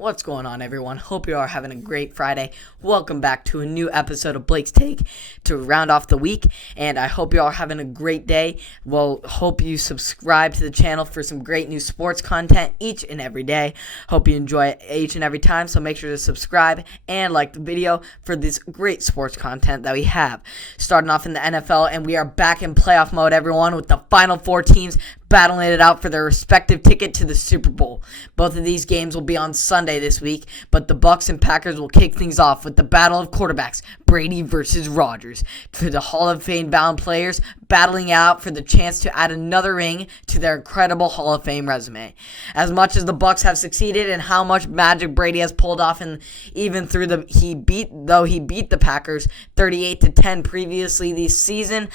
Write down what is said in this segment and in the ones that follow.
What's going on, everyone? Hope you are having a great Friday. Welcome back to a new episode of Blake's Take to round off the week, and I hope you all are having a great day. Well, hope you subscribe to the channel for some great new sports content each and every day. Hope you enjoy it each and every time, so make sure to subscribe and like the video for this great sports content that we have. Starting off in the NFL, and we are back in playoff mode, everyone, with the final four teams battling it out for their respective ticket to the Super Bowl. Both of these games will be on Sunday this week, but the Bucs and Packers will kick things off with the battle of quarterbacks, Brady versus Rodgers. To the Hall of Fame bound players battling out for the chance to add another ring to their incredible Hall of Fame resume. As much as the Bucs have succeeded and how much magic Brady has pulled off, and even through he beat the Packers 38-10 previously this season,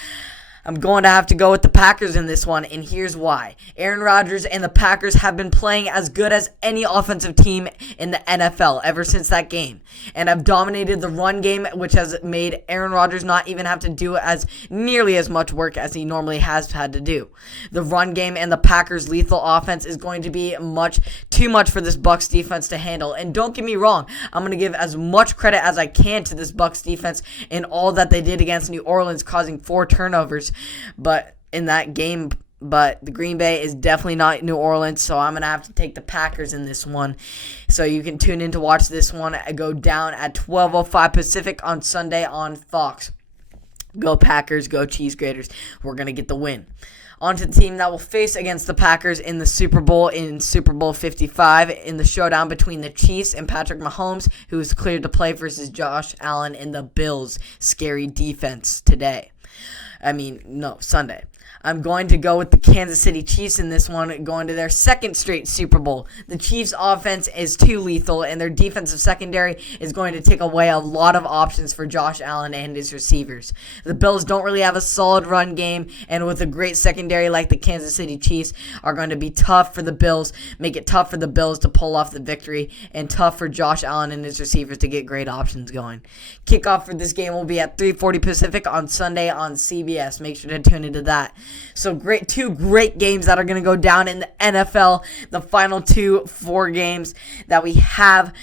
I'm going to have to go with the Packers in this one, and here's why. Aaron Rodgers and the Packers have been playing as good as any offensive team in the NFL ever since that game, and have dominated the run game, which has made Aaron Rodgers not even have to do as nearly as much work as he normally has had to do. The run game and the Packers' lethal offense is going to be too much for this Bucs defense to handle, and don't get me wrong, I'm going to give as much credit as I can to this Bucs defense in all that they did against New Orleans, causing 4 turnovers. But the Green Bay is definitely not New Orleans, so I'm going to have to take the Packers in this one. So you can tune in to watch this one go down at 12:05 Pacific on Sunday on Fox. Go Packers, go Cheese Graters. We're going to get the win. On to the team that will face against the Packers in the Super Bowl, in Super Bowl 55, in the showdown between the Chiefs and Patrick Mahomes, who is cleared to play, versus Josh Allen and the Bills' scary defense Sunday. I'm going to go with the Kansas City Chiefs in this one, going to their second straight Super Bowl. The Chiefs' offense is too lethal, and their defensive secondary is going to take away a lot of options for Josh Allen and his receivers. The Bills don't really have a solid run game, and with a great secondary like the Kansas City Chiefs, are going to be tough for the Bills, make it tough for the Bills to pull off the victory, and tough for Josh Allen and his receivers to get great options going. Kickoff for this game will be at 3:40 Pacific on Sunday on CBS. Make sure to tune into that. So two great games that are going to go down in the NFL, the final 4 games that we have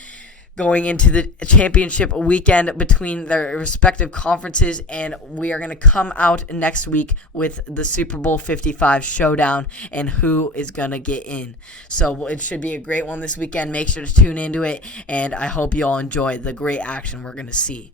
going into the championship weekend between their respective conferences, and we are going to come out next week with the Super Bowl 55 showdown and who is going to get in. So it should be a great one this weekend. Make sure to tune into it, and I hope you all enjoy the great action we're going to see.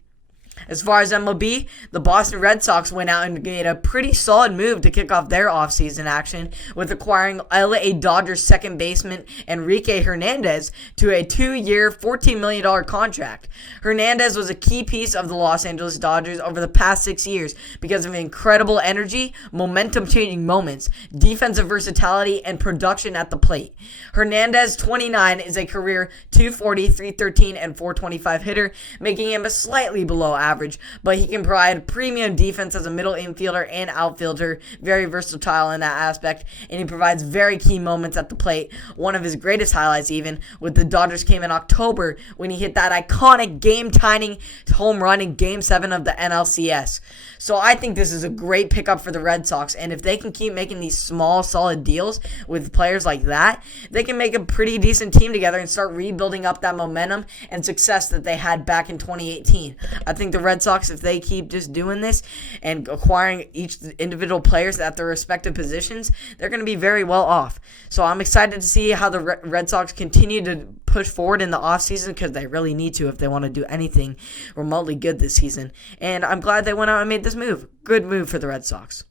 As far as MLB, the Boston Red Sox went out and made a pretty solid move to kick off their offseason action with acquiring LA Dodgers second baseman Enrique Hernandez to a 2-year, $14 million contract. Hernandez was a key piece of the Los Angeles Dodgers over the past 6 years because of incredible energy, momentum-changing moments, defensive versatility, and production at the plate. Hernandez, 29, is a career .240, .313, and .425 hitter, making him a slightly below average, but he can provide premium defense as a middle infielder and outfielder, very versatile in that aspect, and he provides very key moments at the plate. One of his greatest highlights, even, with the Dodgers, came in October when he hit that iconic game-tying home run in Game 7 of the NLCS. So I think this is a great pickup for the Red Sox, and if they can keep making these small, solid deals with players like that, they can make a pretty decent team together and start rebuilding up that momentum and success that they had back in 2018. I think the Red Sox, if they keep just doing this and acquiring each individual players at their respective positions, they're going to be very well off. So I'm excited to see how the Red Sox continue to push forward in the offseason, because they really need to if they want to do anything remotely good this season. And I'm glad they went out and made this move. Good move for the Red Sox.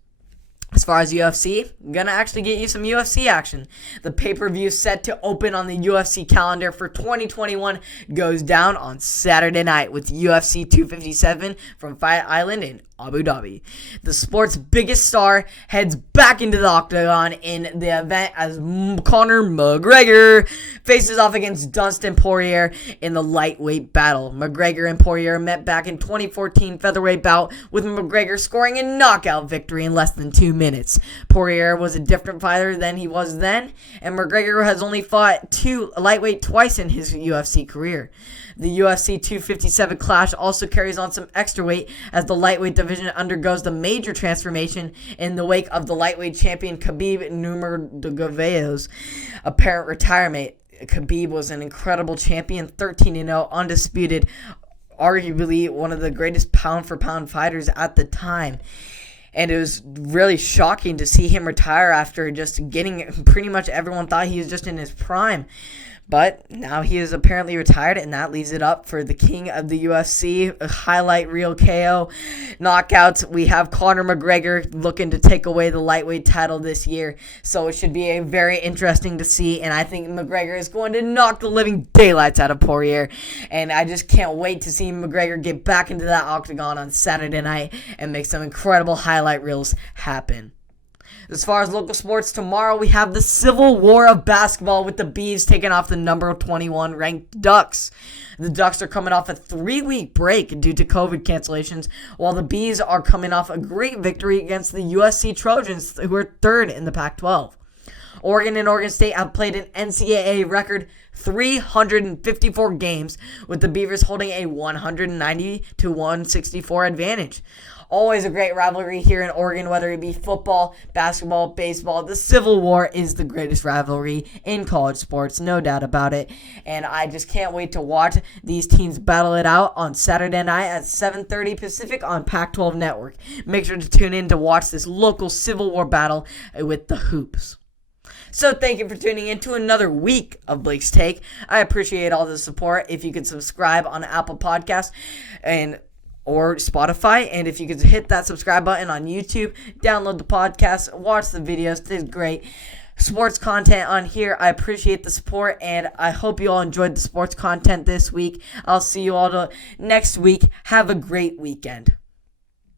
As far as UFC, I'm going to actually get you some UFC action. The pay-per-view set to open on the UFC calendar for 2021 goes down on Saturday night with UFC 257 from Fight Island in Abu Dhabi. The sport's biggest star heads back into the octagon in the event as Conor McGregor faces off against Dustin Poirier in the lightweight battle. McGregor and Poirier met back in 2014 featherweight bout, with McGregor scoring a knockout victory in less than 2 minutes. Poirier was a different fighter than he was then, and McGregor has only fought lightweight twice in his UFC career. The UFC 257 clash also carries on some extra weight as the lightweight division undergoes the major transformation in the wake of the lightweight champion Khabib Nurmagomedov's apparent retirement. Khabib was an incredible champion, 13-0, undisputed, arguably one of the greatest pound-for-pound fighters at the time. And it was really shocking to see him retire after just getting, pretty much everyone thought he was just in his prime. But now he is apparently retired, and that leaves it up for the king of the UFC, a highlight reel KO knockouts. We have Conor McGregor looking to take away the lightweight title this year, so it should be a very interesting to see, and I think McGregor is going to knock the living daylights out of Poirier, and I just can't wait to see McGregor get back into that octagon on Saturday night and make some incredible highlight reels happen. As far as local sports, tomorrow we have the civil war of basketball with the Bees taking off the number 21 ranked Ducks. The Ducks are coming off a 3-week break due to COVID cancellations, while the Bees are coming off a great victory against the USC Trojans, who are third in the Pac-12. Oregon and Oregon State have played an NCAA record 354 games, with the Beavers holding a 190-164 advantage. Always a great rivalry here in Oregon, whether it be football, basketball, baseball. The Civil War is the greatest rivalry in college sports, no doubt about it. And I just can't wait to watch these teams battle it out on Saturday night at 7:30 Pacific on Pac-12 Network. Make sure to tune in to watch this local Civil War battle with the Hoops. So thank you for tuning in to another week of Blake's Take. I appreciate all the support. If you could subscribe on Apple Podcasts or Spotify, and if you could hit that subscribe button on YouTube, download the podcast, watch the videos. It's great sports content on here. I appreciate the support, and I hope you all enjoyed the sports content this week. I'll see you all next week. Have a great weekend.